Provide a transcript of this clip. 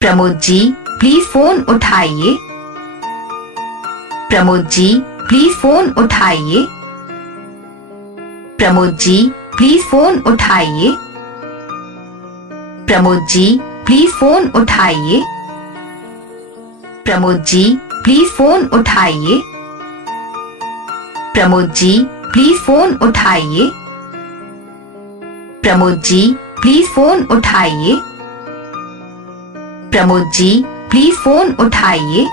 Pramod ji please phone उठाइए। Pramod ji please phone उठाइए। Pramod ji please phone उठाइए। प्रमोद जी प्लीज फोन उठाइए। प्रमोद जी प्लीज फोन उठाइए। प्रमोद जी प्लीज फोन उठाइए। प्रमोद जी प्लीज फोन उठाइए। प्रमोद जी प्लीज फोन उठाइए।